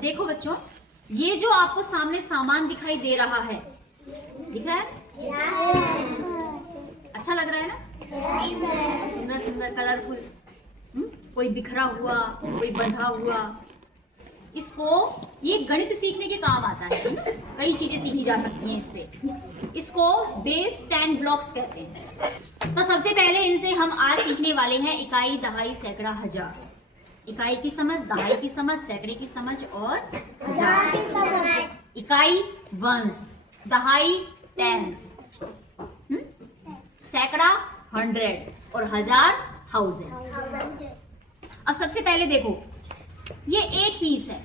देखो बच्चों, ये जो आपको सामने सामान दिखाई दे रहा है, दिख रहा है? अच्छा लग रहा है ना? सुंदर सुंदर कलरफुल। कोई बिखरा हुआ, कोई बंधा हुआ। इसको ये गणित सीखने के काम आता है। कई चीजें सीखी जा सकती हैं इससे। इसको बेस 10 ब्लॉक्स कहते हैं। तो सबसे पहले इनसे हम आज सीखने वाले हैं इकाई, दहाई, सैकड़ा, हजार। इकाई की समझ, दहाई की समझ, सैकड़े की समझ और हजार की समझ। इकाई वंस, दहाई टेंस, सैकड़ा 100 और हजार 1000। अब सबसे पहले देखो, ये एक पीस है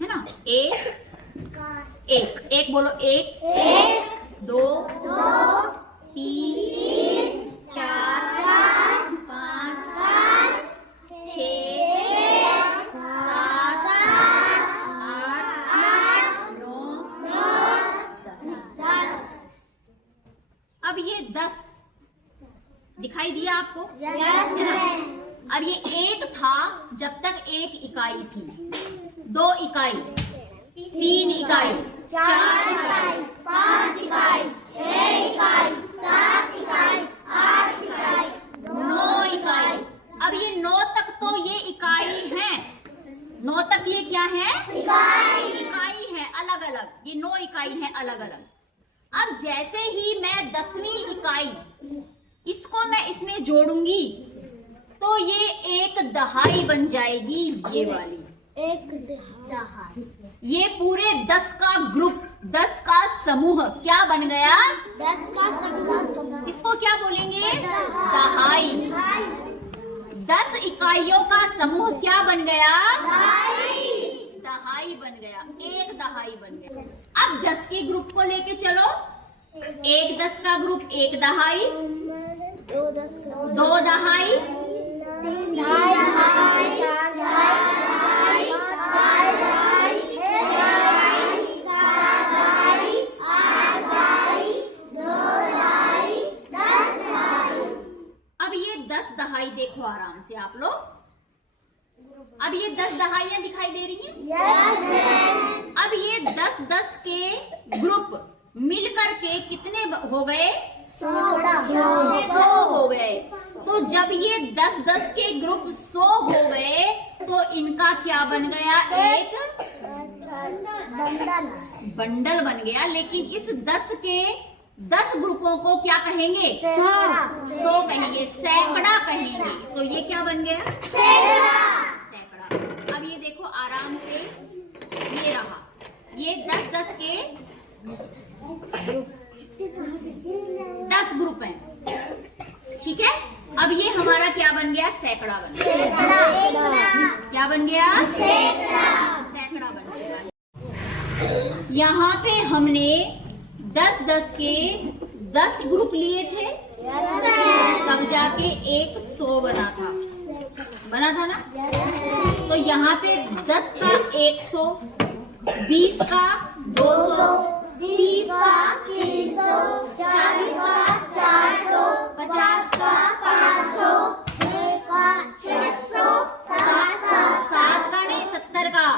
ना? एक बोलो, एक, दो, तीन, चार, 5, 6, 7, 8, 9, 10। अब ये 10 दिखाई दिया आपको? अब ये एक था जब तक एक इकाई थी, 2 इकाई, 3 इकाई, 4 इकाई, 5 इकाई, 6 इकाई, 7 इकाई, 8 इकाई, 9 इकाई। अब ये 9 तक तो ये इकाई है। 9 तक ये क्या है? इकाई है, अलग अलग। ये 9 इकाई है अलग अलग। अब जैसे ही मैं 10वीं इकाई, इसको मैं इसमें जोड़ूंगी तो ये एक दहाई बन जाएगी। ये वाली एक दहाई। ये पूरे 10 का ग्रुप, 10 का समूह क्या बन गया? 10 का समूह। इसको क्या बोलेंगे? दहाई। 10 इकाइयों का समूह क्या बन गया? दहाई बन गया। एक दहाई बन गया। अब 10 के ग्रुप को लेके चलो। एक 10 का ग्रुप, एक दहाई, 2 दहाई, 3 दहाई, 4 दहाई, 5 दहाई, 6 दहाई, 7 दहाई, 8 दहाई, 9 दहाई, 10 दहाई। अब ये 10 दहाई देखो आराम से आप लोग। अब ये 10 दहाइयां दिखाई दे रही हैं? यस। अब ये 10 के ग्रुप मिलकर के कितने हो गए? 100 हो गए। तो जब ये 10 के ग्रुप 100 हो गए तो इनका क्या बन गया? एक बंडल बन गया। लेकिन इस 10 के 10 ग्रुपों को क्या कहेंगे? 100 कहेंगे, सैकड़ा कहेंगे। तो ये क्या बन गया? सैकड़ा। अब ये देखो आराम से, ये रहा, ये 10 के 10 ग्रुप हैं, ठीक है। अब ये हमारा क्या बन गया? सैकड़ा बन गया। क्या बन गया? सैकड़ा बन गया। यहाँ पे हमने 10 के 10 ग्रुप लिए थे, तब जाके एक 100 बना था ना? तो यहाँ पे 10 का 100, 20 का 200, 30 का 300, 40 का 400, 50 का 500, 6 का 600, 7 का नहीं 70 का,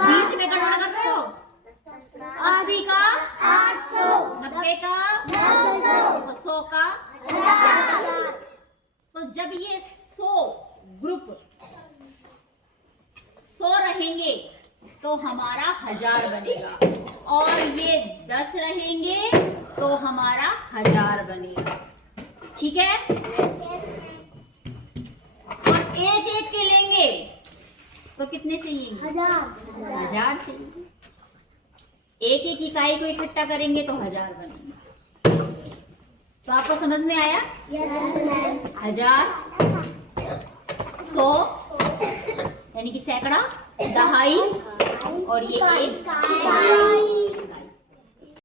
बीच में गड़बड़ कर रहे हो, 80 का 800, 90 का 900, 100 का 1000। तो जब ये 100 ग्रुप 100 रहेंगे तो हमारा 1000 बनेगा, और ये 10 रहेंगे तो हमारा 1000 बनेगा, ठीक है। और एक के लेंगे तो कितने चाहिए? 1000 चाहिए। एक इकाई को इकट्ठा करेंगे तो 1000 बनेगा। तो आपको समझ में आया? 1000, 100 यानी कि सैकड़ा, दहाई, और ये एक